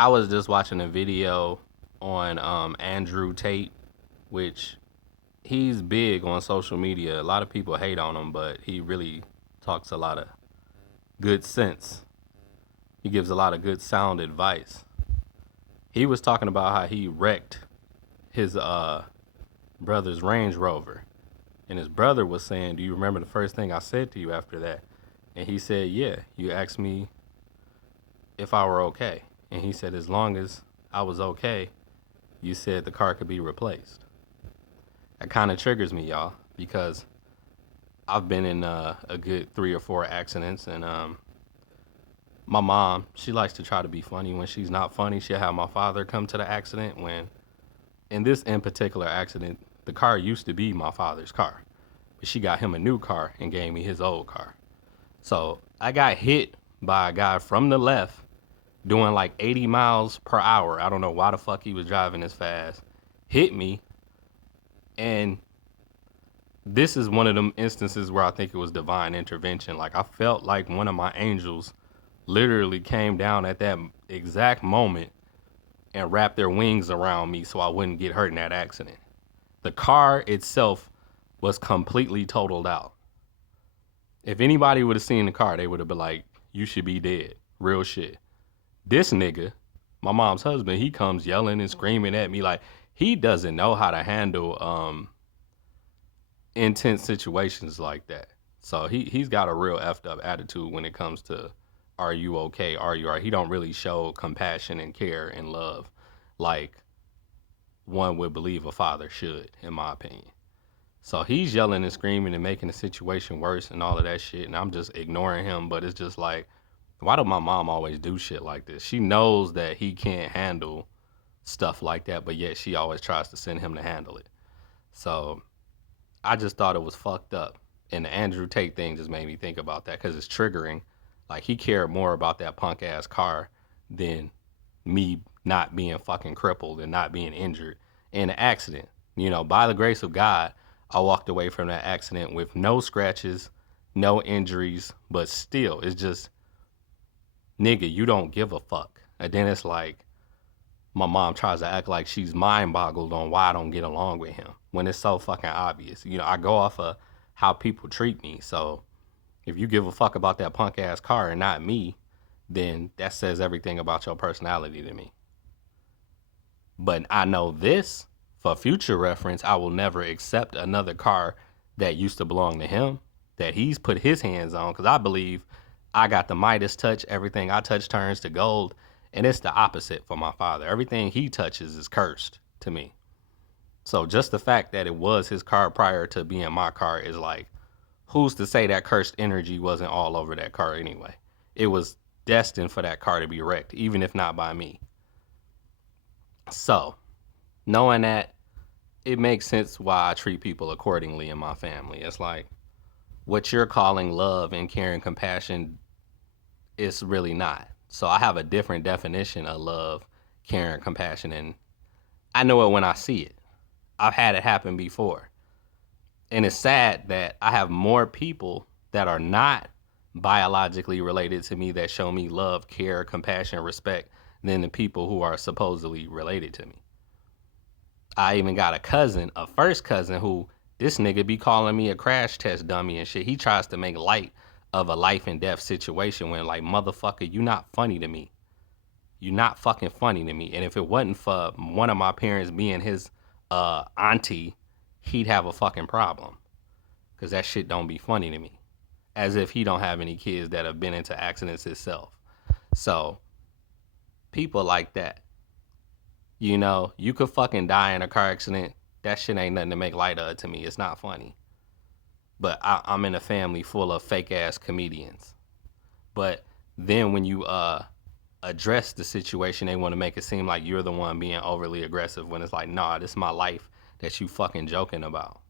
I was just watching a video on Andrew Tate, which he's big on social media. A lot of people hate on him, but he really talks a lot of good sense. He gives a lot of good sound advice. He was talking about how he wrecked his brother's Range Rover. And his brother was saying, "Do you remember the first thing I said to you after that?" And he said, "Yeah, you asked me if I were okay." And he said, "As long as I was okay, you said the car could be replaced." That kind of triggers me, y'all, because I've been in a good 3 or 4 accidents, and my mom, she likes to try to be funny. When she's not funny, she'll have my father come to the accident. When in this in particular accident, the car used to be my father's car, but she got him a new car and gave me his old car. So I got hit by a guy from the left doing like 80 miles per hour. I don't know why the fuck he was driving this fast. Hit me, and this is one of them instances where I think it was divine intervention. Like, I felt like one of my angels literally came down at that exact moment and wrapped their wings around me so I wouldn't get hurt in that accident. The car itself was completely totaled out. If anybody would have seen the car, they would have been like, "You should be dead." Real shit. This nigga, my mom's husband, he comes yelling and screaming at me like he doesn't know how to handle intense situations like that. So he's got a real effed up attitude when it comes to, are you okay? Are you alright? He don't really show compassion and care and love like one would believe a father should, in my opinion. So he's yelling and screaming and making the situation worse and all of that shit, and I'm just ignoring him. But it's just like, why do my mom always do shit like this? She knows that he can't handle stuff like that, but yet she always tries to send him to handle it. So I just thought it was fucked up. And the Andrew Tate thing just made me think about that because it's triggering. Like, he cared more about that punk ass car than me not being fucking crippled and not being injured in an accident. You know, by the grace of God, I walked away from that accident with no scratches, no injuries, but still, it's just, nigga, you don't give a fuck. And then it's like, my mom tries to act like she's mind boggled on why I don't get along with him when it's so fucking obvious. You know, I go off of how people treat me. So if you give a fuck about that punk ass car and not me, then that says everything about your personality to me. But I know this, for future reference, I will never accept another car that used to belong to him, that he's put his hands on, because I believe I got the Midas touch. Everything I touch turns to gold. And it's the opposite for my father. Everything he touches is cursed to me. So just the fact that it was his car prior to being my car is like, who's to say that cursed energy wasn't all over that car anyway? It was destined for that car to be wrecked, even if not by me. So, knowing that, it makes sense why I treat people accordingly in my family. It's like, what you're calling love and care and compassion is really not. So I have a different definition of love, care, and compassion, and I know it when I see it. I've had it happen before. And it's sad that I have more people that are not biologically related to me that show me love, care, compassion, respect than the people who are supposedly related to me. I even got a cousin, a first cousin, who this nigga be calling me a crash test dummy and shit. He tries to make light of a life and death situation when, like, motherfucker, you not funny to me. You not fucking funny to me. And if it wasn't for one of my parents being his auntie, he'd have a fucking problem. Cause that shit don't be funny to me. As if he don't have any kids that have been into accidents himself. So people like that, you know, you could fucking die in a car accident. That shit ain't nothing to make light of to me. It's not funny. But I'm in a family full of fake ass comedians. But then when you address the situation, they want to make it seem like you're the one being overly aggressive when it's like, nah, this is my life that you fucking joking about.